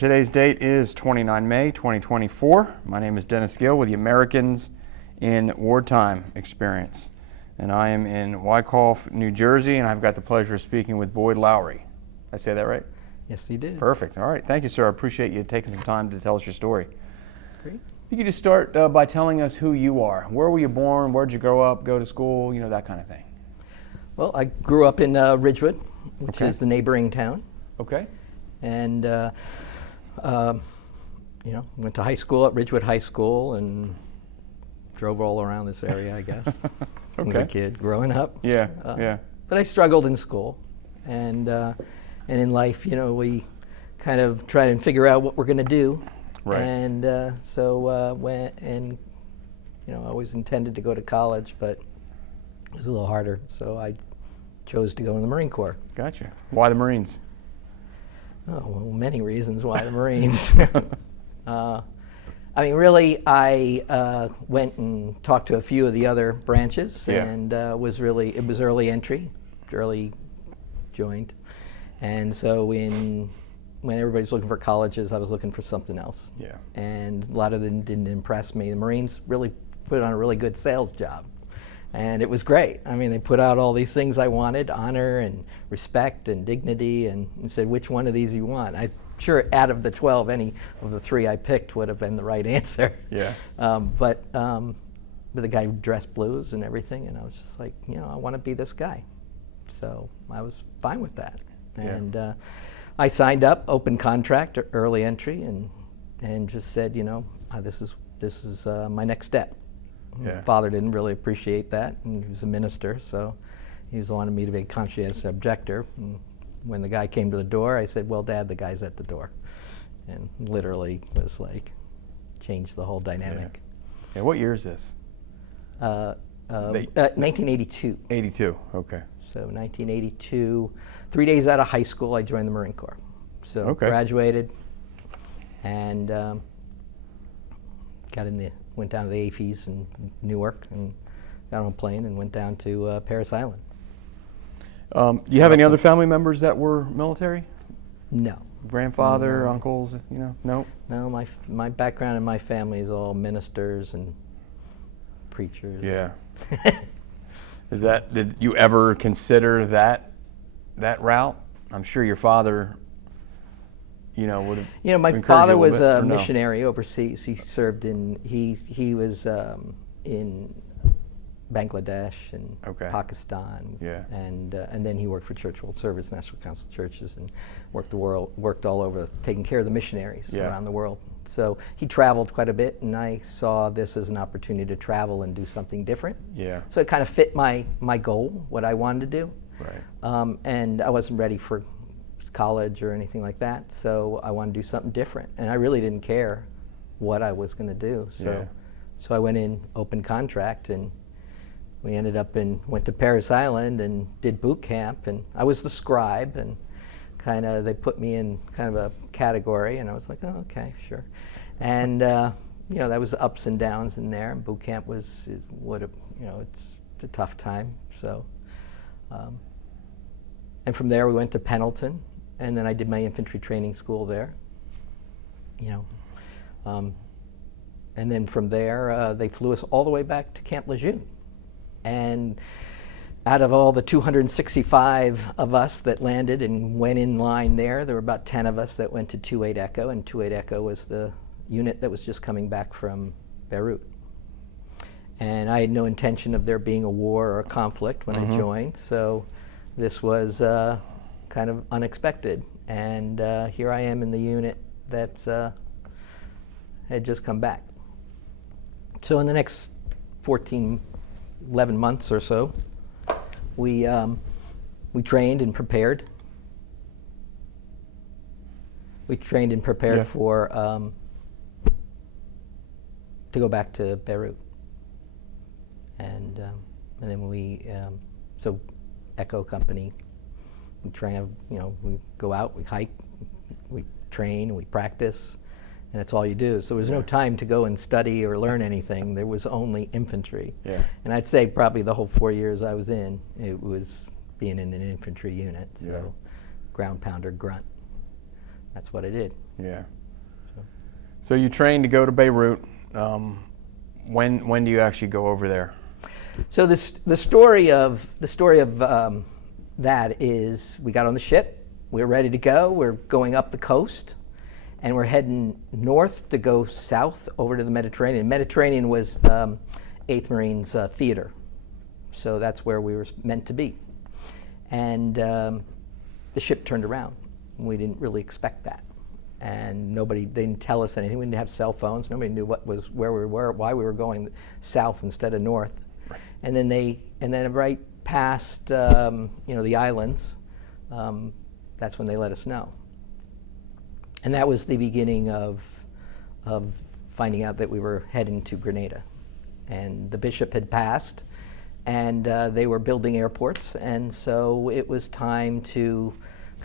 Today's date is 29 May 2024. My name is Dennis Gill with the Americans in Wartime Experience. And I am in Wyckoff, New Jersey, and I've got the pleasure of speaking with Boyd Lowry. Did I say that right? Yes, you did. Perfect. All right. Thank you, sir. I appreciate you taking some time to tell us your story. Great. You could just start by telling us who you are. Where were you born? Where did you grow up, go to school, that kind of thing. Well, I grew up in Ridgewood, which Okay. is the neighboring town. Okay. And, went to high school at Ridgewood High School and drove all around this area, I guess. As a kid growing up. Yeah, But I struggled in school. And in life, we kind of try and figure out what we're going to do. Right. And so went and, I always intended to go to college, but it was a little harder. So I chose to go in the Marine Corps. Gotcha. Why the Marines? Oh, well, many reasons why the Marines. Really, I went and talked to a few of the other branches, and it was early entry, early joined. And so when everybody's looking for colleges, I was looking for something else. Yeah. And a lot of them didn't impress me. The Marines really put on a really good sales job. And it was great. They put out all these things I wanted, honor and respect and dignity, and said, which one of these you want? I'm sure out of the 12, any of the 3 I picked would have been the right answer. Yeah. But the guy dressed blues and everything, and I was just like, I want to be this guy. So I was fine with that. Yeah. And I signed up, open contract, early entry, and just said, this is my next step. Yeah. Father didn't really appreciate that, and he was a minister, so he wanted me to be a conscientious objector. And when the guy came to the door, I said, well, Dad, the guy's at the door. And literally was like, changed the whole dynamic. Yeah. What year is this? 1982. 82, okay. So 1982, 3 days out of high school, I joined the Marine Corps. So graduated and went down to the AFES in Newark and got on a plane and went down to Parris Island. Do you have any other family members that were military? No. Grandfather, uncles, No? No, my background in my family is all ministers and preachers. Yeah. Did you ever consider that route? I'm sure your father, would have. My father was a missionary overseas. He served he was in Bangladesh and Pakistan. Yeah. And then he worked for Church World Service, National Council of Churches, and worked all over, taking care of the missionaries around the world. So he traveled quite a bit, and I saw this as an opportunity to travel and do something different. Yeah. So it kind of fit my goal, what I wanted to do. Right. And I wasn't ready for college or anything like that, so I wanted to do something different. And I really didn't care what I was going to do. So I went in open contract, and we ended up went to Parris Island and did boot camp, and I was the scribe, and they put me in kind of a category, and I was like, oh, okay, sure. And that was ups and downs in there, and boot camp it's a tough time. So and from there we went to Pendleton, and then I did my infantry training school there. And then from there they flew us all the way back to Camp Lejeune. And out of all the 265 of us that landed and went in line there were about 10 of us that went to 28 Echo, and 28 Echo was the unit that was just coming back from Beirut. And I had no intention of there being a war or a conflict when I joined, so this was kind of unexpected. And here I am in the unit that had just come back. So in the next 11 months or so, we trained and prepared. We trained and prepared for to go back to Beirut, and then so Echo Company. We train. We go out, we hike, we train, we practice, and that's all you do. So there was no time to go and study or learn anything. There was only infantry. Yeah. And I'd say probably the whole 4 years I was in, it was being in an infantry unit. So ground pounder grunt. That's what I did. Yeah. So you trained to go to Beirut. When do you actually go over there? So the story of that is we got on the ship, we were ready to go, we're going up the coast, and we're heading north to go south over to the Mediterranean. Mediterranean was 8th Marines theater, so that's where we were meant to be. And the ship turned around. We didn't really expect that. And they didn't tell us anything. We didn't have cell phones. Nobody knew where we were, why we were going south instead of north. Right. And then right past the islands, that's when they let us know. And that was the beginning of finding out that we were heading to Grenada. And the bishop had passed, and they were building airports, and so it was time to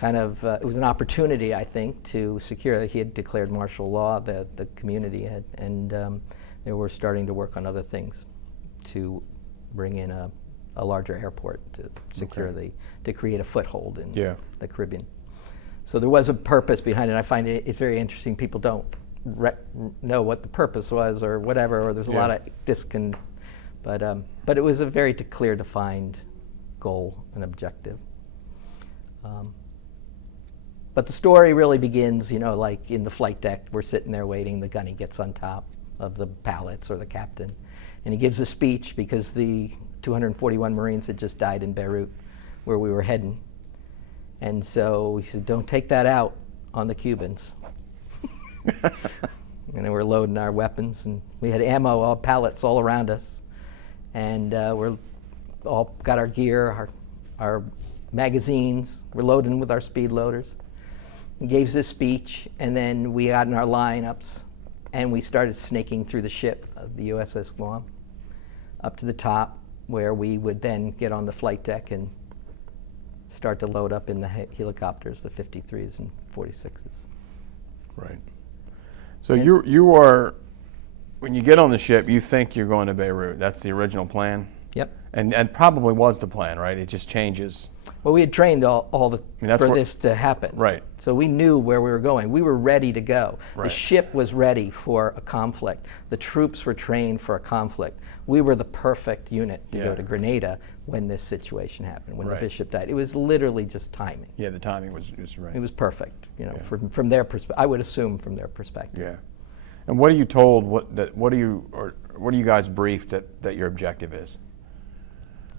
it was an opportunity, I think, to secure. He had declared martial law, the community had, and they were starting to work on other things to bring in a larger airport to secure to create a foothold in the Caribbean. So there was a purpose behind it. I find it's very interesting. People don't know what the purpose was or whatever, or there's a lot of but it was a very clear, defined goal and objective. But the story really begins, like in the flight deck, we're sitting there waiting, the gunny gets on top of the pilots or the captain, and he gives a speech because the 241 Marines had just died in Beirut, where we were heading. And so he said, don't take that out on the Cubans. And then we're loading our weapons, and we had ammo, all pallets all around us. And we're all got our gear, our magazines, we're loading with our speed loaders. He gave this speech, and then we got in our lineups, and we started snaking through the ship of the USS Guam up to the top, where we would then get on the flight deck and start to load up in the helicopters, the 53s and 46s. Right. So you are, when you get on the ship, you think you're going to Beirut. That's the original plan? Yep. And probably was the plan, right? It just changes. Well, we had trained for this to happen. Right. So we knew where we were going. We were ready to go. Right. The ship was ready for a conflict. The troops were trained for a conflict. We were the perfect unit to go to Grenada when this situation happened, when the bishop died. It was literally just timing. Yeah, the timing was right. It was perfect, from their perspective. I would assume from their perspective. Yeah. And what are you told? What are you guys briefed that your objective is?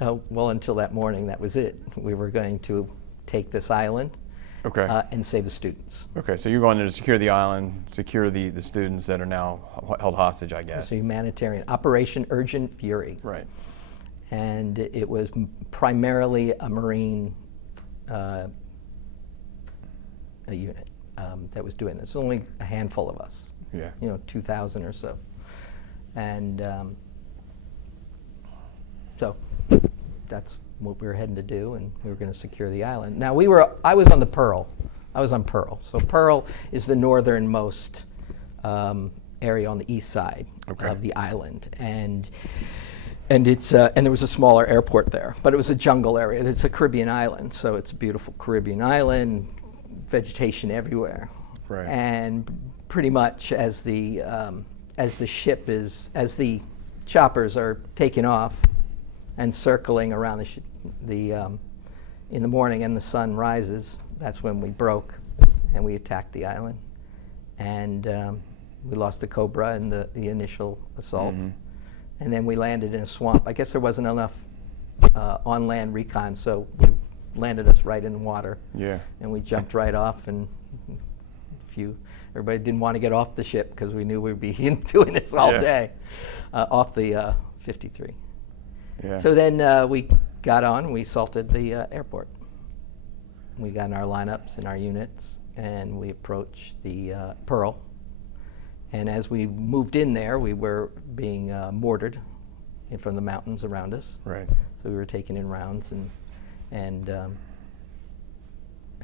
Well, until that morning, that was it. We were going to take this island. Okay. And save the students. Okay, so you're going to secure the island, secure the students that are now held hostage, I guess. It's a humanitarian Operation Urgent Fury. Right. And it was primarily a Marine a unit that was doing this. Only a handful of us. Yeah. 2,000 or so. And so that's what we were heading to do, and we were going to secure the island. Now I was on the Pearl. I was on Pearl. So Pearl is the northernmost area on the east side of the island, and it's and there was a smaller airport there, but it was a jungle area. It's a Caribbean island, so it's a beautiful Caribbean island, vegetation everywhere. Right. And pretty much as the choppers are taking off and circling around in the morning, and the sun rises, that's when we broke and we attacked the island, and we lost the Cobra in the initial assault. Mm-hmm. And then we landed in a swamp. I guess there wasn't enough on land recon, so we landed us right in the water. Yeah. And we jumped right off, and everybody didn't want to get off the ship because we knew we'd be doing this all day off the 53. Yeah. So then we got on, we assaulted the airport. We got in our lineups and our units, and we approached the Pearl. And as we moved in there, we were being mortared from the mountains around us. Right. So we were taking in rounds, and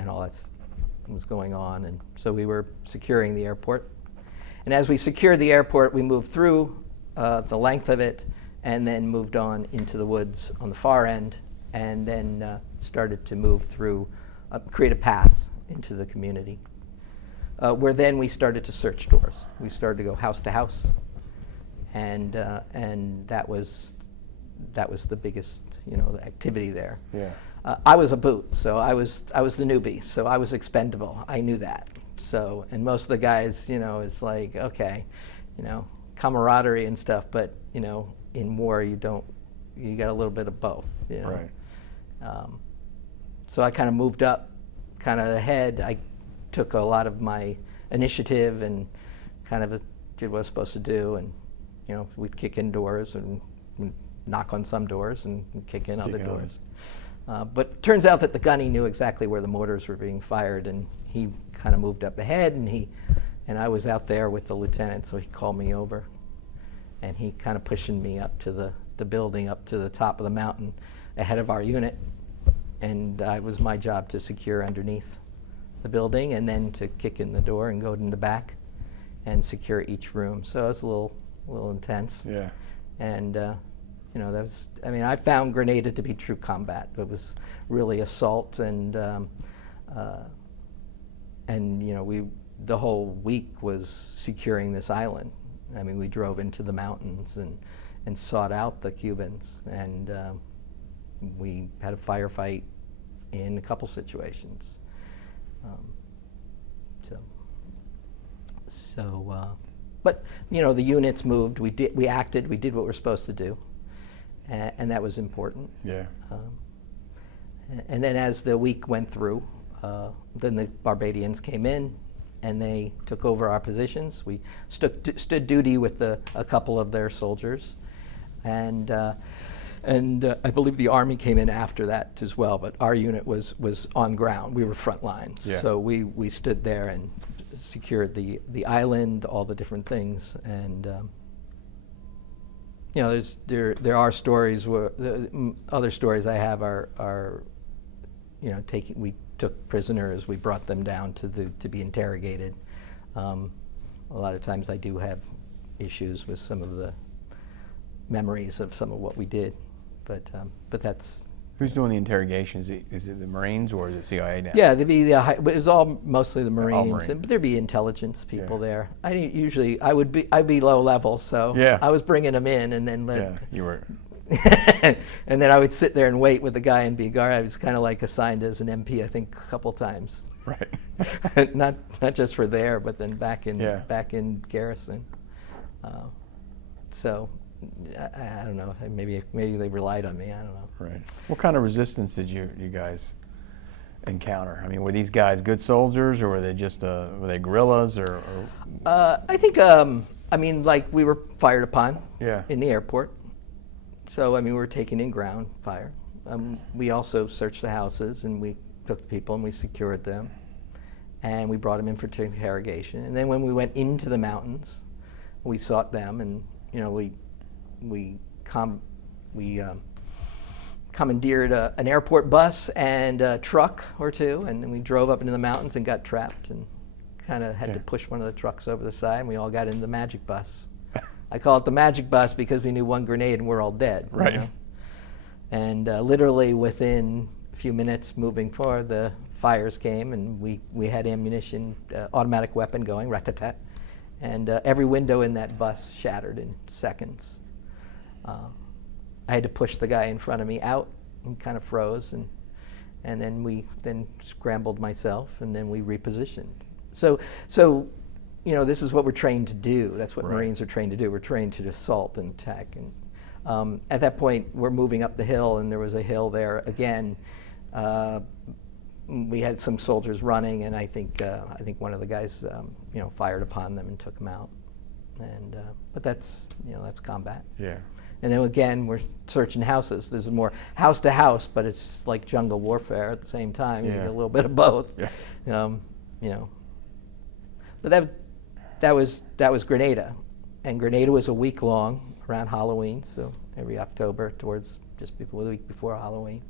all that was going on. And so we were securing the airport. And as we secured the airport, we moved through the length of it, and then moved on into the woods on the far end, and then started to move through, create a path into the community. where then we started to search doors. We started to go house to house, and that was the biggest, activity there. Yeah. I was a boot, so I was the newbie, so I was expendable. I knew that. So, and most of the guys, it's like, okay, camaraderie and stuff, but in war you got a little bit of both. Right. So I kind of moved up, kind of ahead. I took a lot of my initiative and kind of did what I was supposed to do, and we'd kick in doors and knock on some doors and kick in other doors. But it turns out that the gunny knew exactly where the mortars were being fired, and he kind of moved up ahead, and I was out there with the lieutenant, so he called me over, and he kind of pushing me up to the building, up to the top of the mountain ahead of our unit, and it was my job to secure underneath the building and then to kick in the door and go in the back and secure each room. So it was a little intense. Yeah. And I found Grenada to be true combat. It was really assault, and the whole week was securing this island. I mean, we drove into the mountains and sought out the Cubans, and we had a firefight in a couple situations. But the units moved. We acted. We did what we're supposed to do. And that was important. Yeah. And then as the week went through, then the Barbadians came in, and they took over our positions. We stood duty with a couple of their soldiers, and I believe the Army came in after that as well. But our unit was on ground. We were front lines, yeah. So we stood there and secured the island, all the different things, and. There are stories where other stories I have are we took prisoners, we brought them down to be interrogated. A lot of times I do have issues with some of the memories of some of what we did, but that's. Who's doing the interrogation? Is it the Marines or is it CIA now? Yeah, it was all mostly the Marines, Marine. And there'd be intelligence people Yeah. there. I'd be low level, so Yeah. I was bringing them in, and then Yeah, you were. and then I would sit there and wait with the guy and be guard. I was kind of like assigned as an MP, I think, a couple times. Right. not just for there, but then back in garrison. So I don't know. Maybe they relied on me. I don't know. Right. What kind of resistance did you guys encounter? I mean, were these guys good soldiers, or were they just were they guerrillas, or? I think we were fired upon. Yeah. In the airport. So we were taking in ground fire. We also searched the houses, and we took the people and we secured them, and we brought them in for interrogation. And then when we went into the mountains, we sought them, and we commandeered an airport bus and a truck or two, and then we drove up into the mountains and got trapped and kind of had to push one of the trucks over the side, and we all got in the magic bus. I call it the magic bus because we knew one grenade and we're all dead. Right. And literally within a few minutes moving forward, the fires came, and we had ammunition, automatic weapon going, rat-tat-tat, and every window in that bus shattered in seconds. I had to push the guy in front of me out, and kind of froze, and then we scrambled myself, and then we repositioned. So this is what we're trained to do. That's what Marines are trained to do. We're trained to assault and attack. And at that point, we're moving up the hill, and there was a hill there again. We had some soldiers running, and I think one of the guys fired upon them and took them out. And but that's combat. Yeah. And then again, we're searching houses. There's more house to house, but it's like jungle warfare at the same time. You get a little bit of both. Yeah. But that was Grenada, and Grenada was a week long around Halloween. So every October, towards just before the week before Halloween,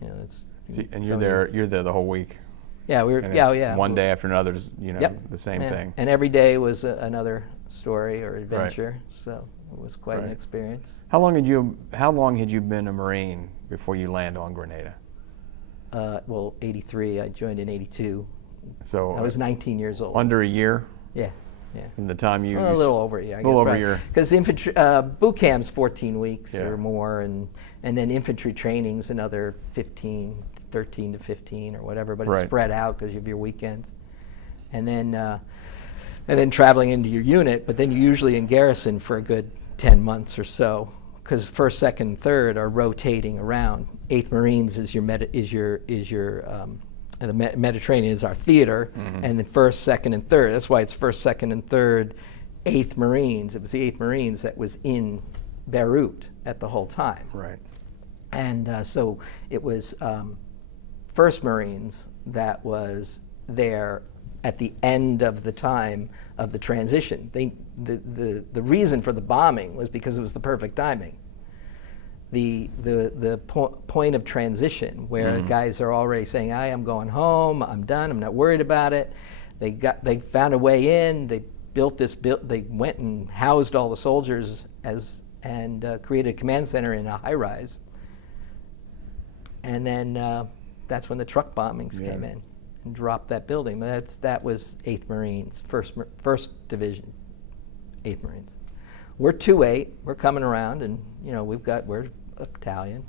And you're there the whole week. Yeah, we were. And one day after another, the same thing. And every day was another story or adventure. So it was quite an experience. How long had you been a Marine before you landed on Grenada? 83. I joined in 82, So I was 19 years old. under a year Yeah, yeah. from the time you... Well, a little over a year, I guess. A little over a year. Because infantry boot camp's 14 weeks Yeah. or more, and then infantry training's another 13 to 15 or whatever, but it's Right. spread out because you have your weekends. And then traveling into your unit, but then you're usually in garrison for a good 10 months or so, because 1st, 2nd, 3rd are rotating around. 8th Marines is your and the Mediterranean is our theater, and the 1st, 2nd, and 3rd. That's why it's 1st, 2nd, and 3rd 8th Marines. It was the 8th Marines that was in Beirut at the whole time. Right. And so it was 1st Marines that was there at the end of the time of the transition. The reason for the bombing was because it was the perfect timing. The point of transition where guys are already saying, I'm going home, I'm done, I'm not worried about it. They found a way in, they they went and housed all the soldiers and created a command center in a high rise. And then that's when the truck bombings came in and dropped that building. That was 8th Marines, 1st Division, 8th Marines. We're 2-8. We're coming around, and we're a battalion,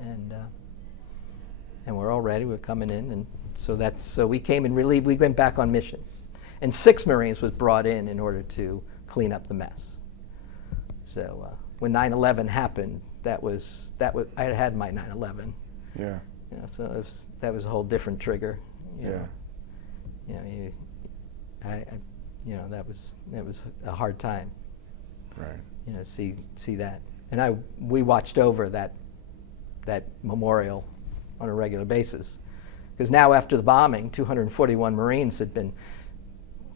and we're all ready. We're coming in, and so we came and relieved. We went back on mission, and 6th Marines was brought in order to clean up the mess. So when 9/11 happened, that was I had my 9/11. Yeah. So that was a whole different trigger. Yeah. That was a hard time. Right. See that, and we watched over that memorial on a regular basis, because now after the bombing, 241 Marines had been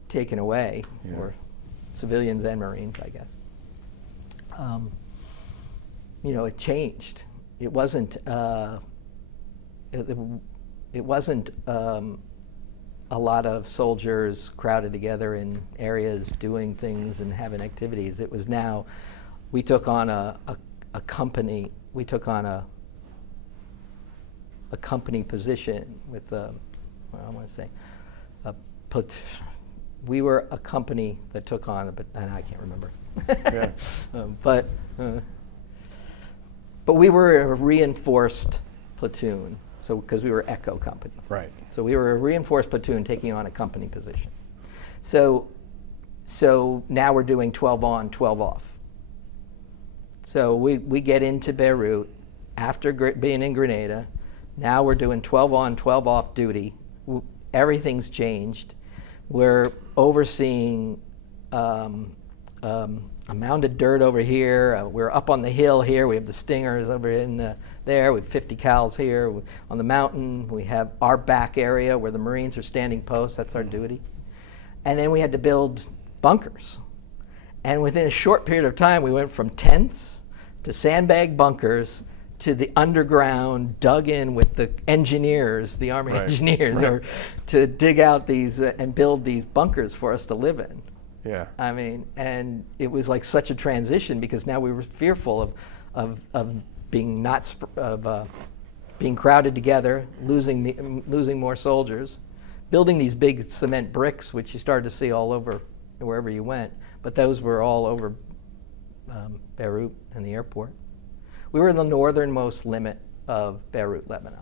taken away, or civilians and Marines, I guess. It changed. It wasn't. It wasn't a lot of soldiers crowded together in areas doing things and having activities. It was now, we took on a company. We took on a company position with we were a company that took on, and I can't remember. But we were a reinforced platoon. So, because we were Echo Company. Right. So we were a reinforced platoon taking on a company position. So now we're doing 12 on, 12 off. So we get into Beirut after being in Grenada. Now we're doing 12 on, 12 off duty. Everything's changed. We're overseeing a mound of dirt over here. We're up on the hill here. We have the Stingers over there. We have 50 cals here. On the mountain, we have our back area where the Marines are standing posts. That's our duty. And then we had to build bunkers. And within a short period of time, we went from tents to sandbag bunkers to the underground, dug in with the engineers, the Army engineers, or to dig out these and build these bunkers for us to live in. Yeah. I mean, and it was like such a transition, because now we were fearful of being being crowded together, losing more soldiers, building these big cement bricks, which you started to see all over wherever you went. But those were all over Beirut and the airport. We were in the northernmost limit of Beirut, Lebanon,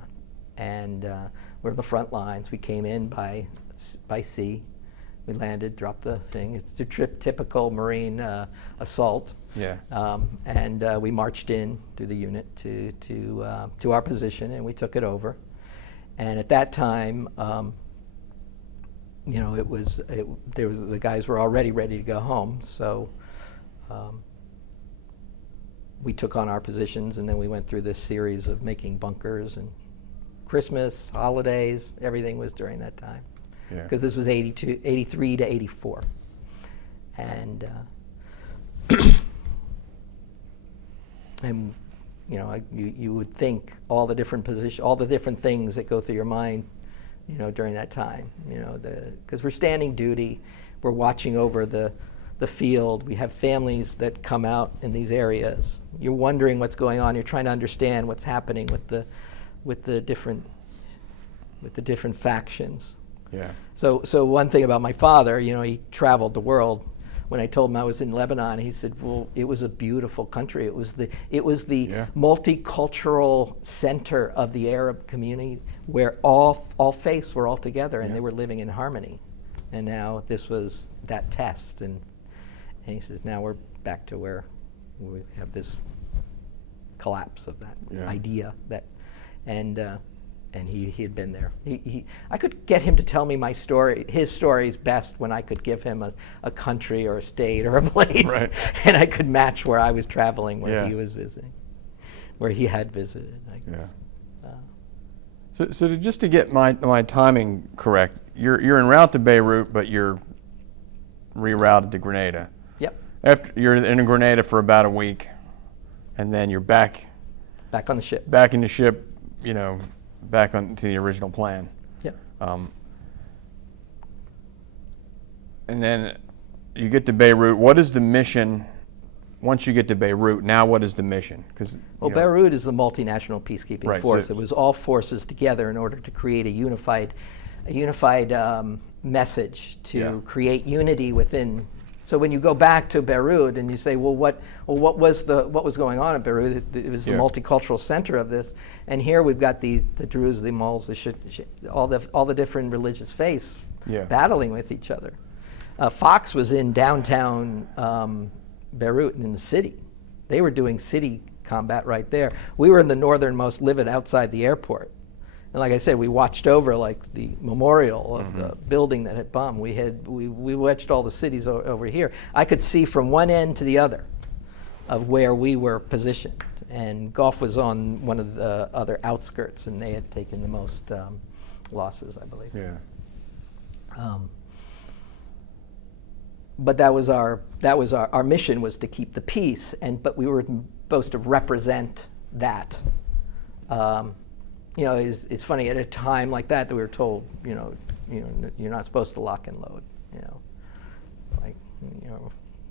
and we're in the front lines. We came in by sea. We landed, dropped the thing. It's a typical Marine assault. Yeah. And we marched in through the unit to our position, and we took it over. And at that time, the guys were already ready to go home. So we took on our positions, and then we went through this series of making bunkers, and Christmas, holidays, everything was during that time. Because this was 83 to 84. And you would think all the different positions, all the different things that go through your mind, during that time, because we're standing duty, we're watching over the field, we have families that come out in these areas. You're wondering what's going on, you're trying to understand what's happening with the different factions. Yeah. So one thing about my father, he traveled the world. When I told him I was in Lebanon, he said, "Well, it was a beautiful country. It was the Yeah. multicultural center of the Arab community, where all faiths were all together and Yeah. they were living in harmony. And now this was that test." And he says, "Now we're back to where we have this collapse of that Yeah. idea that." And he had been there. I could get him to tell me his stories best when I could give him a country or a state or a place, Right. and I could match where I was traveling, where Yeah. he was visiting, where he had visited, I guess. So just to get my timing correct, you're en route to Beirut, but you're rerouted to Grenada. Yep. After you're in Grenada for about a week, and then you're back Back on the ship. back in the ship, back onto the original plan. Yep. And then you get to Beirut. What is the mission? Once you get to Beirut, now what is the mission? Well, Beirut is the multinational peacekeeping Right, force. so- It was all forces together in order to create a unified message to Yeah. create unity within. So when you go back to Beirut and you say, what was going on in Beirut? It was the Yeah. multicultural center of this, and here we've got the Druze, the Moles, all the different religious faiths Yeah. battling with each other. Fox was in downtown Beirut in the city. They were doing city combat right there. We were in the northernmost, living outside the airport. And like I said, we watched over like the memorial of the building that had bombed. We watched all the cities over here. I could see from one end to the other of where we were positioned. And Gulf was on one of the other outskirts, and they had taken the most losses, I believe. Yeah. But that was our mission, was to keep the peace, but we were supposed to represent that. It's funny, at a time like that we were told, you're not supposed to lock and load.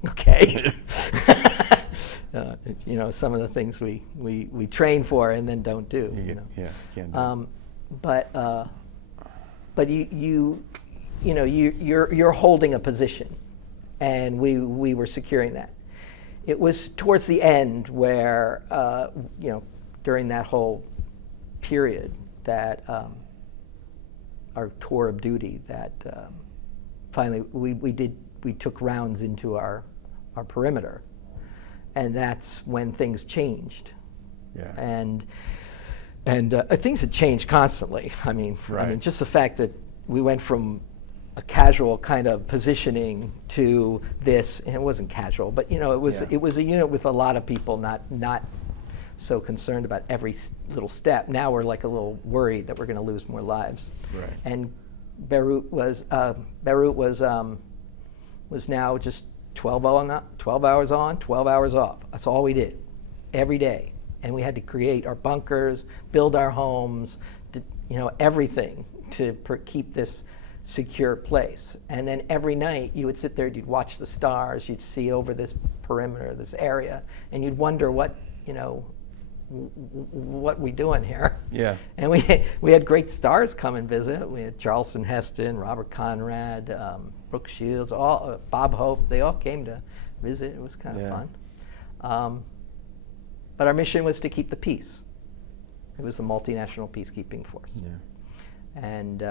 Okay. Some of the things we train for and then don't do. Yeah, can't do it. But you're holding a position, and we were securing that. It was towards the end where during that whole period that our tour of duty that finally we took rounds into our perimeter, and that's when things changed. Yeah. And things had changed constantly. I mean, just the fact that we went from a casual kind of positioning to this, and it wasn't casual, but it was a unit with a lot of people not so concerned about every little step. Now we're like a little worried that we're going to lose more lives. Right. And Beirut was now just 12 hours on, 12 hours off. That's all we did, every day. And we had to create our bunkers, build our homes, everything to keep this secure place. And then every night you would sit there, you'd watch the stars, you'd see over this perimeter, this area, and you'd wonder what we doing here? Yeah. And we had great stars come and visit. We had Charleston Heston, Robert Conrad, Brooke Shields, Bob Hope. They all came to visit. It was kind of fun. But our mission was to keep the peace. It was the multinational peacekeeping force. Yeah. And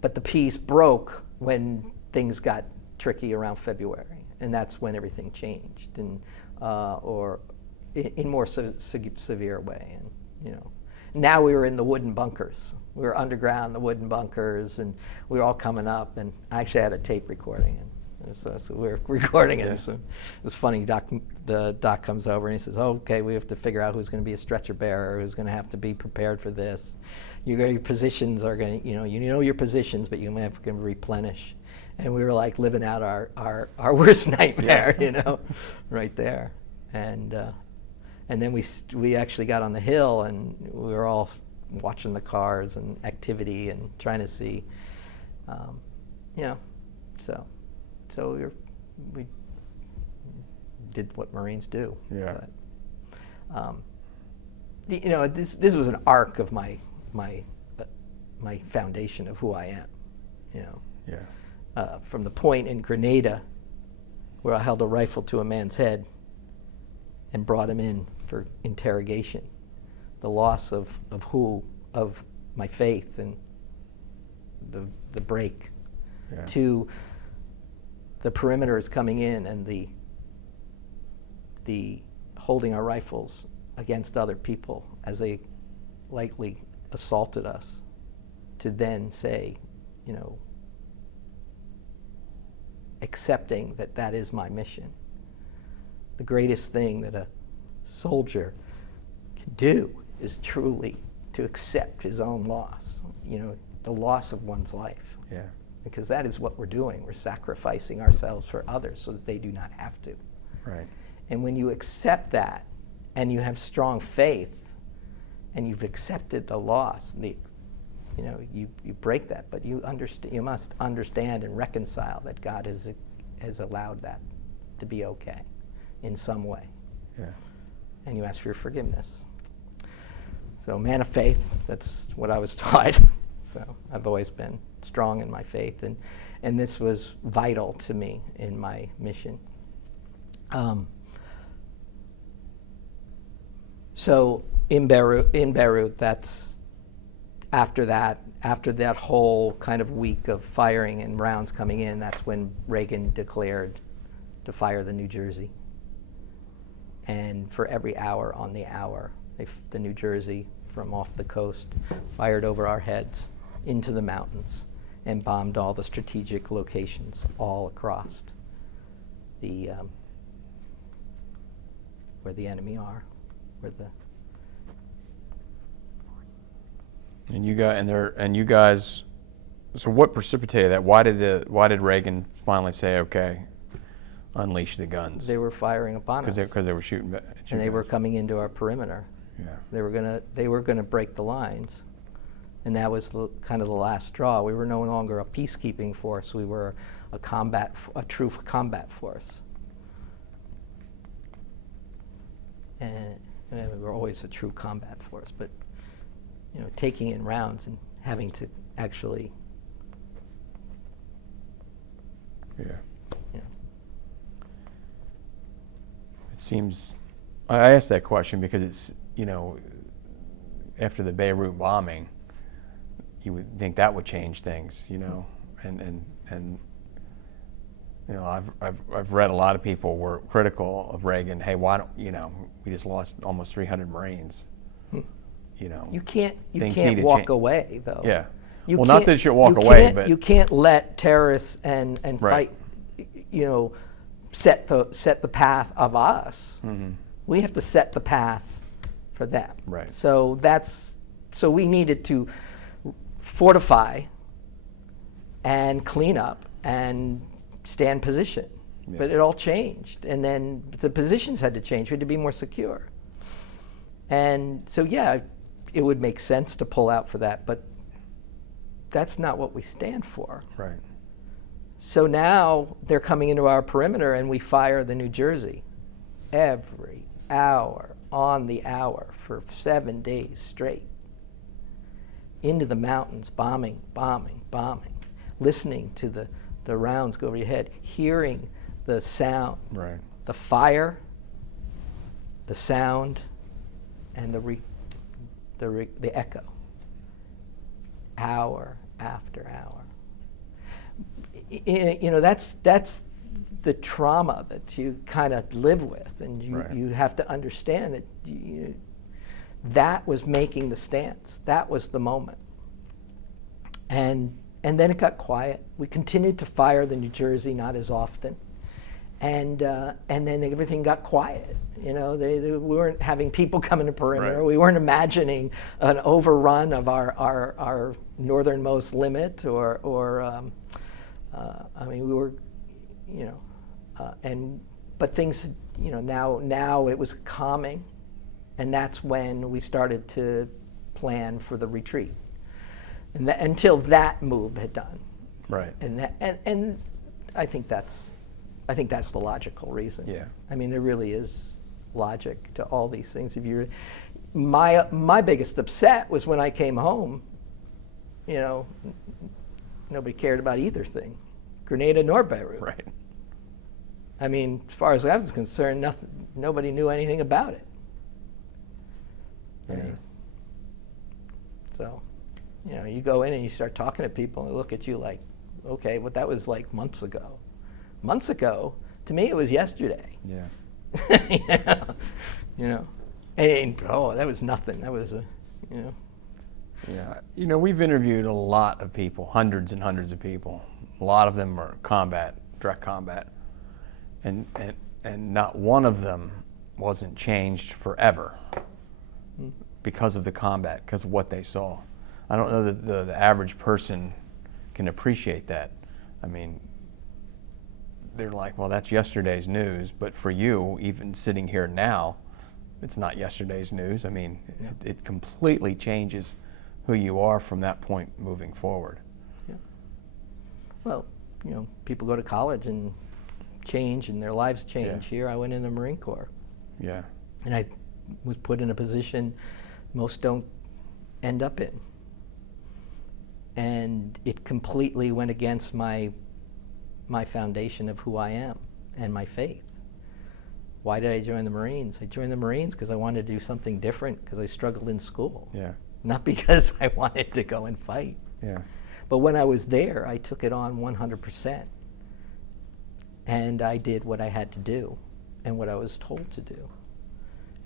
but the peace broke when things got tricky around February, and that's when everything changed, and or in more severe way. And now we were in the wooden bunkers. We were underground, the wooden bunkers, and we were all coming up. And I actually had a tape recording, and so we were recording it. So it was funny. The doc comes over and he says, "Okay, we have to figure out who's going to be a stretcher bearer, who's going to have to be prepared for this. Your positions are going to, you know your positions, but you may have to replenish." And we were like living out our worst nightmare, right there. And then we actually got on the hill, and we were all watching the cars and activity and trying to see, so we did what Marines do. Yeah. But, this was an arc of my my foundation of who I am, you know. Yeah. From the point in Grenada where I held a rifle to a man's head and brought him in for interrogation, the loss of my faith and the break, Yeah. to the perimeters coming in and the holding our rifles against other people as they lightly assaulted us, to then say, you know, accepting that that is my mission. The greatest thing that a soldier can do is truly to accept his own loss, you know, the loss of one's life. Yeah. Because that is what we're doing. We're sacrificing ourselves for others so that they do not have to. Right. And when you accept that, and you have strong faith, and you've accepted the loss, you know, you break that, but you must understand and reconcile that God has allowed that to be okay in some way. Yeah. And you ask for your forgiveness. So, man of faith, that's what I was taught. So I've always been strong in my faith, and this was vital to me in my mission. So in Beirut, that's after that whole kind of week of firing and rounds coming in, that's when Reagan declared to fire the New Jersey. And for every hour on the hour, the New Jersey from off the coast fired over our heads into the mountains and bombed all the strategic locations all across the where the enemy are, where the and you guys. So what precipitated that? Why did Reagan finally say, okay, unleash the guns? They were firing upon us because they were shooting. and they were coming into our perimeter. Yeah. They were gonna break the lines, and that was kind of the last straw. We were no longer a peacekeeping force. We were a true combat force. And we were always a true combat force, but you know, taking in rounds and having to actually, Yeah. you know. It seems. I asked that question because it's, you know, after the Beirut bombing, you would think that would change things, you know, and you know, I've read a lot of people were critical of Reagan. Hey, why don't, you know, we just lost almost 300 Marines. You know, You can't needed walk away though. Yeah. You Well, not can't- that you should walk you away, can't- but you can't let terrorists and Right. fight, you know, set the path of us. Mhm. We have to set the path for them. Right. So we needed to fortify and clean up and stand position. Yeah. But it all changed, and then the positions had to change. We had to be more secure. And so, yeah, it would make sense to pull out for that, but that's not what we stand for. Right. So now they're coming into our perimeter, and we fire the New Jersey every hour on the hour for 7 days straight. Into the mountains, bombing, listening to the rounds go over your head, hearing the sound, Right. the fire, the sound, and the echo, hour after hour. You know, that's the trauma that you kind of live with, and Right. you have to understand that that was making the stance. That was the moment. And then it got quiet. We continued to fire the New Jersey, not as often. And then everything got quiet. You know, we weren't having people come into perimeter. Right. We weren't imagining an overrun of our northernmost limit, I mean, we were, you know, but things, you know, now it was calming, and that's when we started to plan for the retreat, and until that move had done. Right. And I think that's the logical reason. Yeah. I mean, there really is logic to all these things. My biggest upset was when I came home nobody cared about either thing, Grenada nor Beirut. Right. I mean, as far as I was concerned, nobody knew anything about it. I Yeah. mean, so, you go in and you start talking to people and they look at you like, okay, well, that was like months ago. Months ago, to me, it was yesterday. Yeah. And that was nothing. That was Yeah. We've interviewed a lot of people, hundreds and hundreds of people. A lot of them are direct combat. And not one of them wasn't changed forever because of the combat, because of what they saw. I don't know that the average person can appreciate that. I mean, they're like, well, that's yesterday's news. But for you, even sitting here now, it's not yesterday's news. I mean, it completely changes who you are from that point moving forward. Yeah. Well, people go to college and change and their lives change. Yeah. Here I went in the Marine Corps. Yeah. And I was put in a position most don't end up in. And it completely went against my foundation of who I am and my faith. Why did I join the Marines? I joined the Marines because I wanted to do something different, because I struggled in school. Yeah. Not because I wanted to go and fight. Yeah. But when I was there, I took it on 100%. And I did what I had to do and what I was told to do.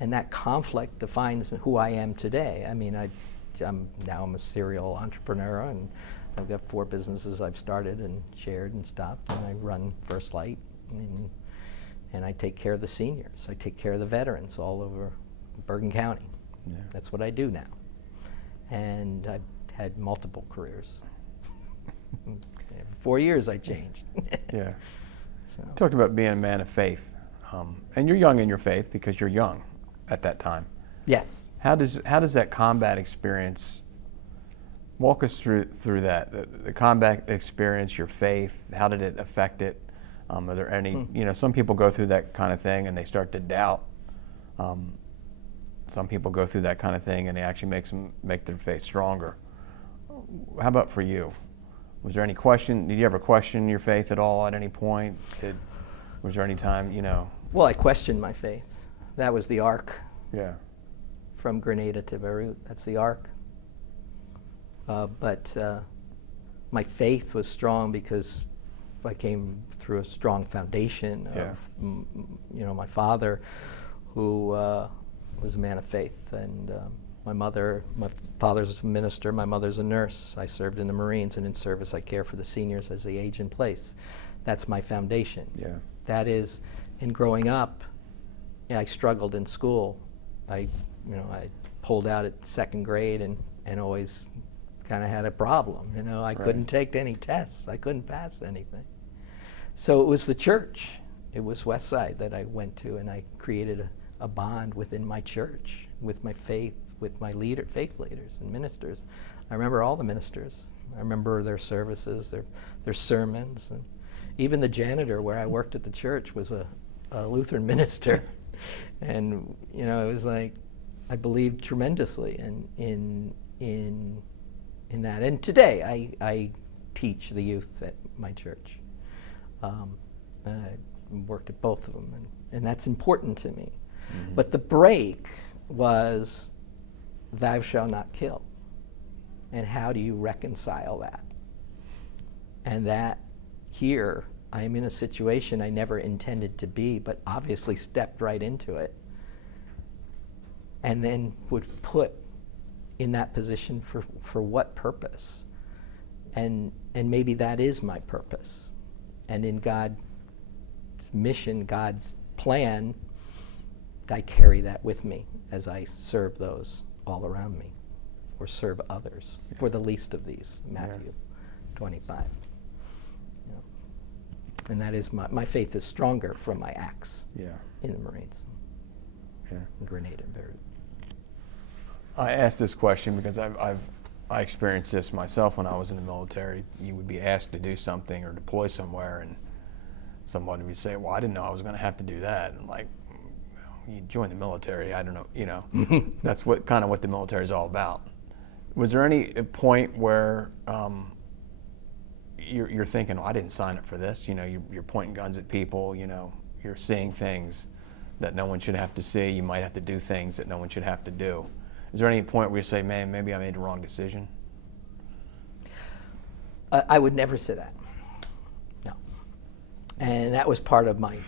And that conflict defines who I am today. I mean, I'm a serial entrepreneur, and I've got 4 businesses I've started and shared and stopped, and I run First Light, and I take care of the seniors. I take care of the veterans all over Bergen County. Yeah. That's what I do now. And I've had multiple careers. 4 years I changed. Yeah. So. Talked about being a man of faith, and you're young in your faith because you're young at that time. Yes. How does that combat experience, walk us through that, the combat experience, your faith? How did it affect it? Are there any, some people go through that kind of thing and they start to doubt. Some people go through that kind of thing and it actually make their faith stronger. How about for you? Was there any question? Did you ever question your faith at all at any point? Was there any time, Well, I questioned my faith. That was the arc. Yeah. From Grenada to Beirut. That's the arc. But my faith was strong because I came through a strong foundation of, my father, who was a man of faith, and my father's a minister, my mother's a nurse. I served in the Marines, and in service I care for the seniors as they age in place. That's my foundation. Yeah. That is, in growing up, I struggled in school. I pulled out at 2nd grade and always kind of had a problem. I couldn't take any tests. I couldn't pass anything. So it was the church. It was Westside that I went to, and I created a bond within my church with my faith, with my faith leaders and ministers. I remember all the ministers. I remember their services, their sermons, and even the janitor where I worked at the church was a Lutheran minister. And it was like I believed tremendously in that. And today I teach the youth at my church. I worked at both of them, and that's important to me. Mm-hmm. But the break was, thou shalt not kill. And how do you reconcile that? And that here, I'm in a situation I never intended to be, but obviously stepped right into it. And then would put in that position for what purpose? And maybe that is my purpose. And in God's mission, God's plan, I carry that with me as I serve those all around me, or serve others, for the least of these, Matthew 25. And that is my faith is stronger from my acts in the Marines, in Grenada and Beirut. I asked this question because I experienced this myself when I was in the military. You would be asked to do something or deploy somewhere, and somebody would say, well, I didn't know I was going to have to do that. And I'm like, well, you join the military, I don't know, that's what the military is all about. Was there any point where you're thinking, oh, I didn't sign up for this? You know, you're pointing guns at people. You know, you're seeing things that no one should have to see. You might have to do things that no one should have to do. Is there any point where you say, man, maybe I made the wrong decision? I would never say that. No. And that was part of my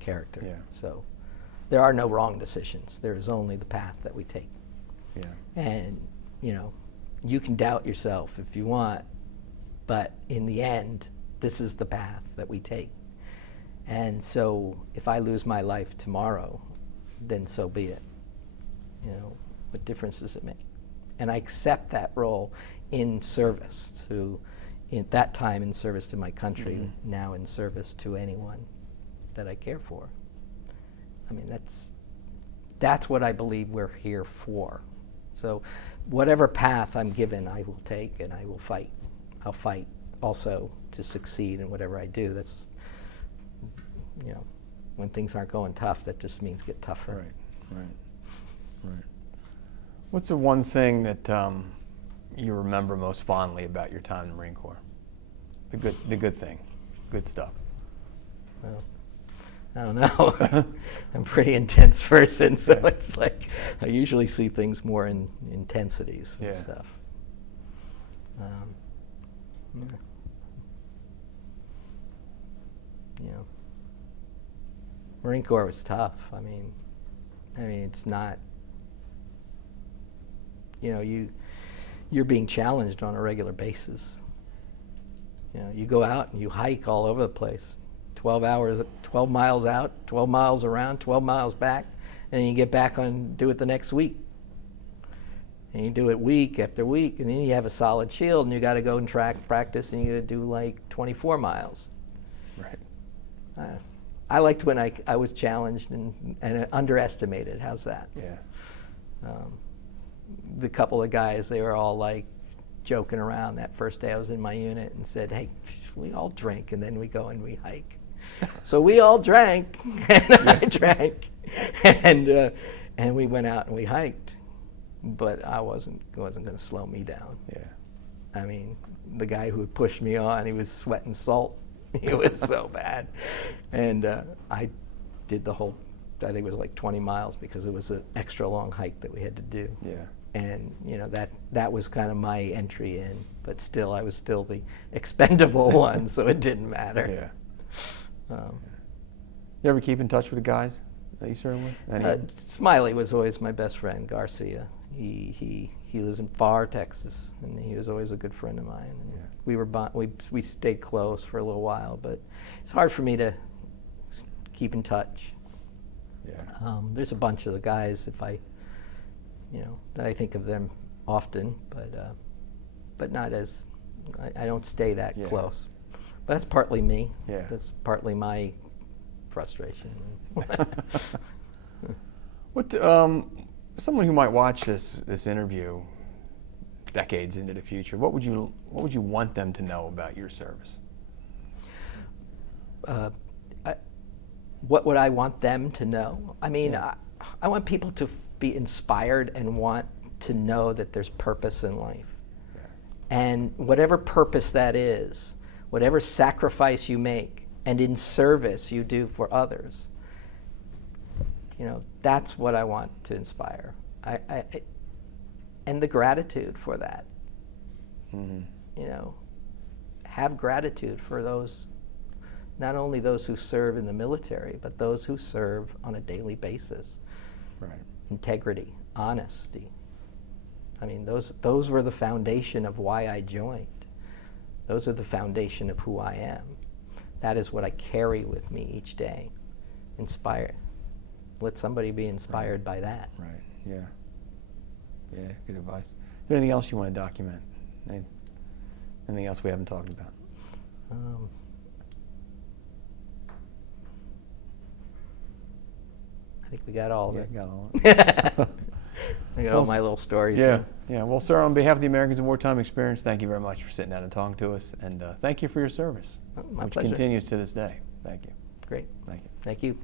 character. Yeah. So there are no wrong decisions. There is only the path that we take. Yeah. And, you know, you can doubt yourself if you want, but in the end, this is the path that we take. And so if I lose my life tomorrow, then so be it. You know, what difference does it make? And I accept that role in service to, at that time in service to my country, Mm-hmm. now in service to anyone that I care for. I mean, that's what I believe we're here for. So whatever path I'm given, I will take and I will fight. I'll fight also to succeed in whatever I do. That's, you know, when things aren't going tough, that just means get tougher. Right. What's the one thing that you remember most fondly about your time in the Marine Corps? The good thing, good stuff. Well, I don't know. I'm a pretty intense person, so it's like I usually see things more in intensities and stuff. Yeah. You know, Marine Corps was tough. I mean, it's not. You know, you're being challenged on a regular basis. You know, you go out and you hike all over the place. 12 hours, 12 miles out, 12 miles around, 12 miles back, and then you get back on, do it the next week. And you do it week after week, and then you have a solid shield, and you got to go and practice, and you got to do like 24 miles. Right. I liked when I was challenged and underestimated. How's that? Yeah. The couple of guys, they were all like joking around that first day I was in my unit and said, hey, we all drink, and then we go and we hike. So we all drank, and I drank, and we went out and we hiked. But I wasn't going to slow me down. Yeah. I mean, the guy who pushed me on, he was sweating salt. It was so bad. And I did the whole, I think it was like 20 miles because it was an extra long hike that we had to do. Yeah. And, you know, that was kind of my entry in. But still, I was still the expendable one, so it didn't matter. Yeah. You ever keep in touch with the guys that you served with? Smiley was always my best friend, Garcia. He lives in Pharr, Texas, and he was always a good friend of mine. And Yeah. we stayed close for a little while, but it's hard for me to keep in touch. Yeah. There's a bunch of the guys that I think of them often, but not as I don't stay that Yeah. close. But that's partly me. Yeah. That's partly my frustration. What someone who might watch this interview decades into the future, what would you want them to know about your service? What would I want them to know? I mean, Yeah. I want people to be inspired and want to know that there's purpose in life. Yeah. And whatever purpose that is, whatever sacrifice you make, and in service you do for others, you know, that's what I want to inspire. And the gratitude for that. Mm-hmm. You know, have gratitude for those, not only those who serve in the military, but those who serve on a daily basis. Right. Integrity, honesty. I mean, those were the foundation of why I joined. Those are the foundation of who I am. That is what I carry with me each day. Inspire. Let somebody be inspired by that. Right. Yeah. Yeah. Good advice. Is there anything else you want to document? Anything else we haven't talked about? I think we got all of Yeah, it. got all of it. I got all my little stories. Yeah. so. Yeah. Well, sir, on behalf of the Americans in Wartime Experience, thank you very much for sitting down and talking to us, and thank you for your service, My which pleasure. continues to this day. Thank you. Great. Thank you. Thank you.